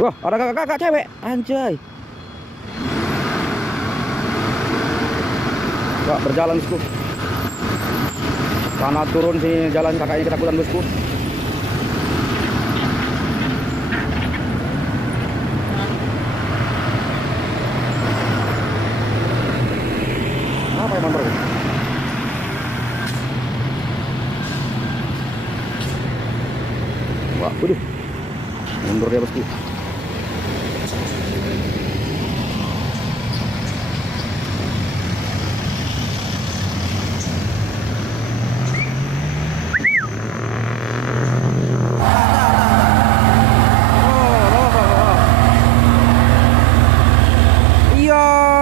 Wah, ada kakak-kakak cewek. Anjay. Kak berjalan bosku. Sana turun sini jalan kakaknya ketakutan bosku. Apa emang bro? Wah, waduh. Mundur dia bosku.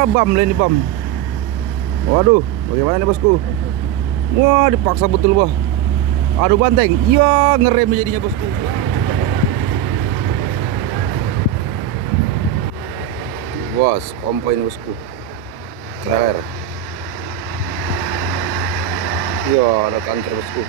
Bam ini bam. Waduh, bagaimana nih bosku? Wah, dipaksa betul wah. Aduh banteng. Iya, ngerem jadinya bosku. Bos, kompoin bosku. Trailer. Iya, ada kanker bosku.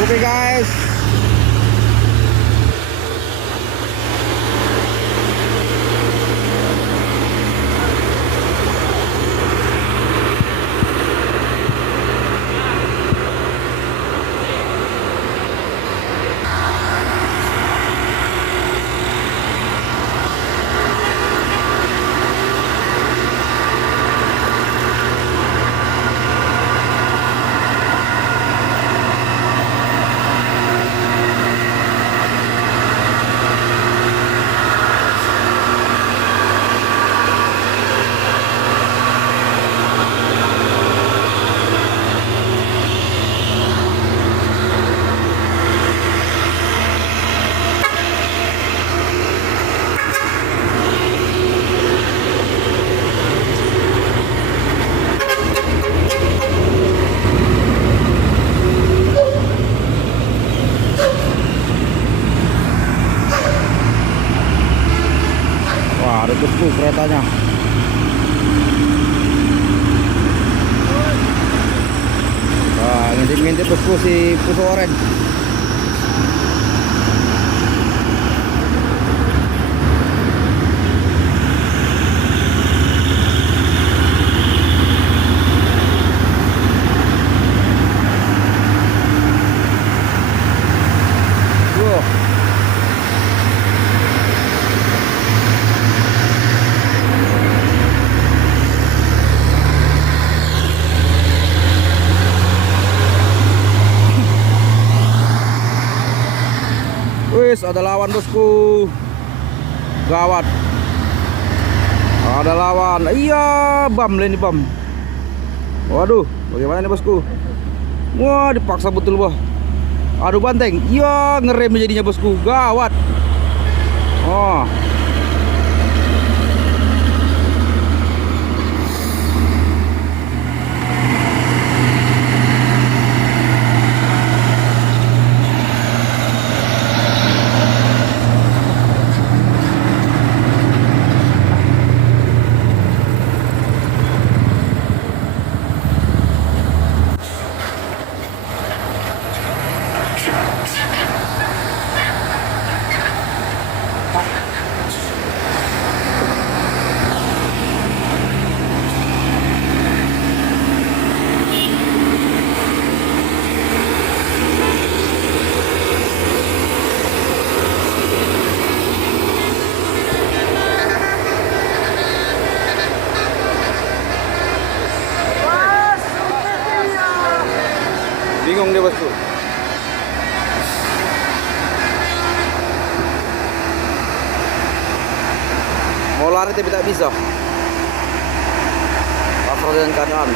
Oke guys. Wah, ada bosku keretanya. Wah, ngintip-ngintip bosku si Puso Oren. Wah. Wis, ada lawan bosku. Gawat. Ada lawan. Iya, bam ini bam. Waduh, bagaimana nih bosku? Wah, dipaksa betul wah. Aduh banteng. Iya, ngerem jadinya bosku. Gawat. Oh. bosku. Mau lari tapi tak bisa. Pasrah dengan keadaan.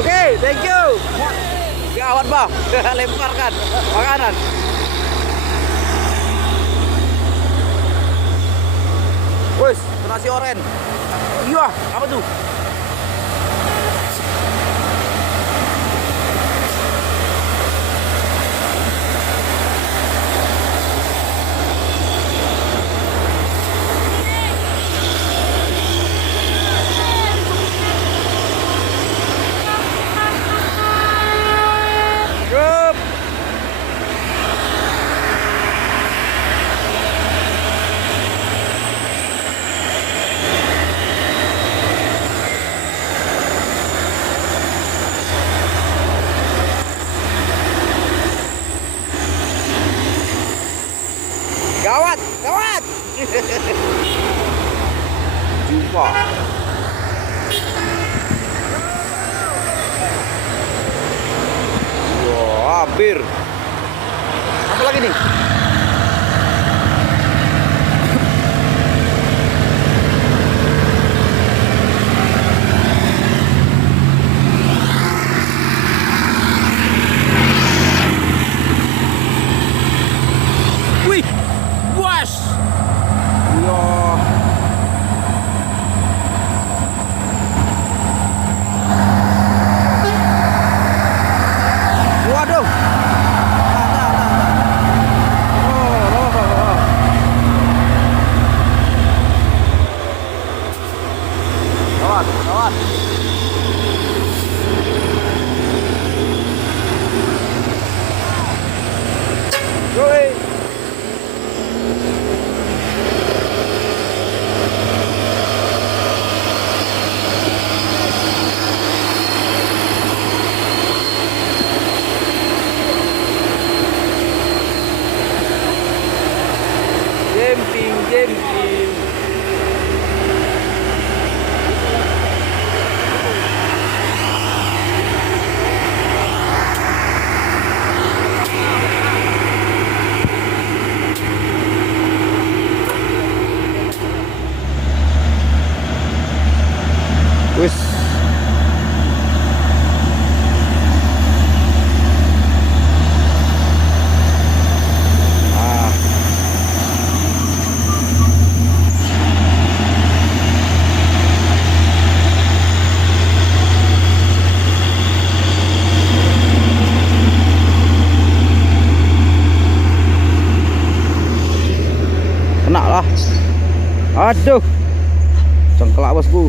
Oke, thank you. Gawat bah, lemparkan makanan. Wes, nasi oren. Iya, apa tuh? Yup. Gawat, gawat. Jumpa. Wah, hampir. Apa lagi nih? Wih, buas. Ya. Waduh. Kawan, kawan. Yoi. Jemping, jemping. Wis. Ah. Kena lah. Aduh. Cengkelak bosku.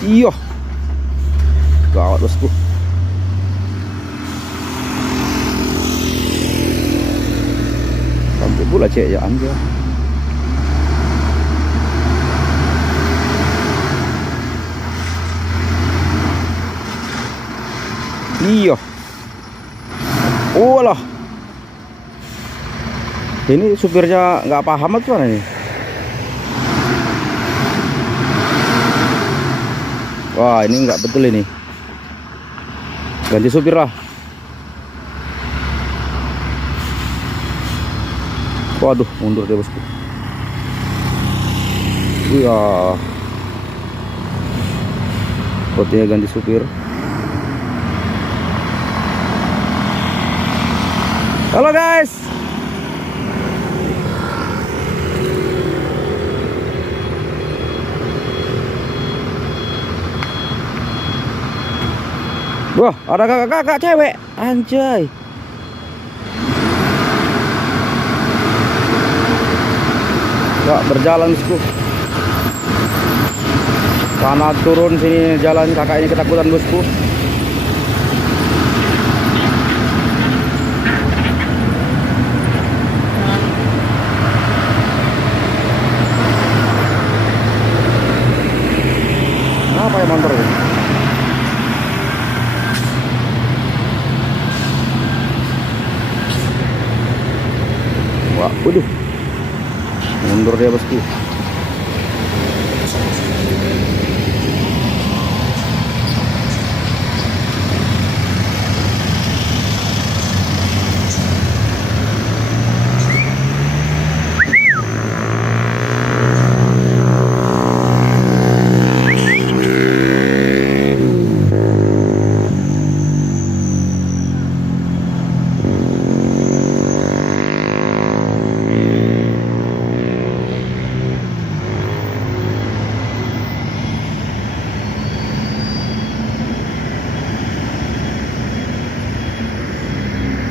Iya. Gawat bosku. Sampai pula cek ya anja. Iya. Oh lah. Ini supirnya nggak paham apa ini. Wah, ini nggak betul ini. Ganti supir lah. Waduh, mundur deh bosku. Iya. Sepertinya ganti supir. Halo guys. Wah, ada kakak-kakak cewek. Anjay. Gak berjalan bosku. Karena turun sini jalan kakak ini ketakutan bosku. Apa ya motor ini? Wah, waduh. Mundur dia bosku.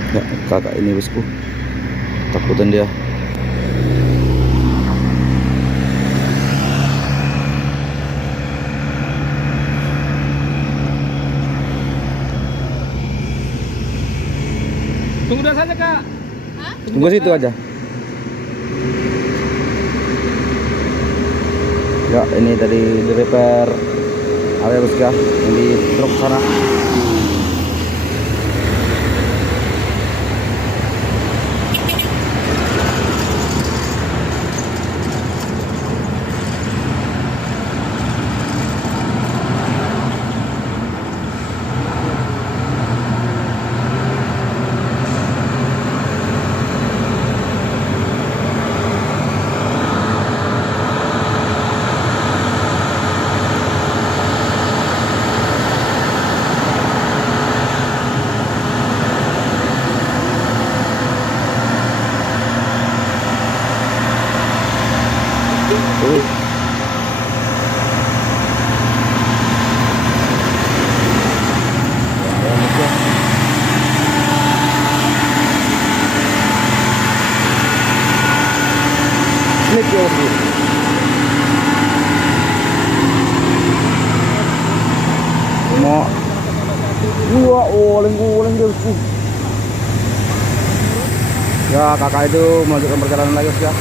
Ya, kakak ini bosku, takutan dia. Tunggu dah saja kak. Hah? Tunggu situ aja. Ya, ini tadi di repair area bosku ya, yang di truk sana. Slip ya bosku. Mau wah, oleng-oleng dia bosku. Ya, kakak itu melanjutkan perjalanan lagi bosku ya.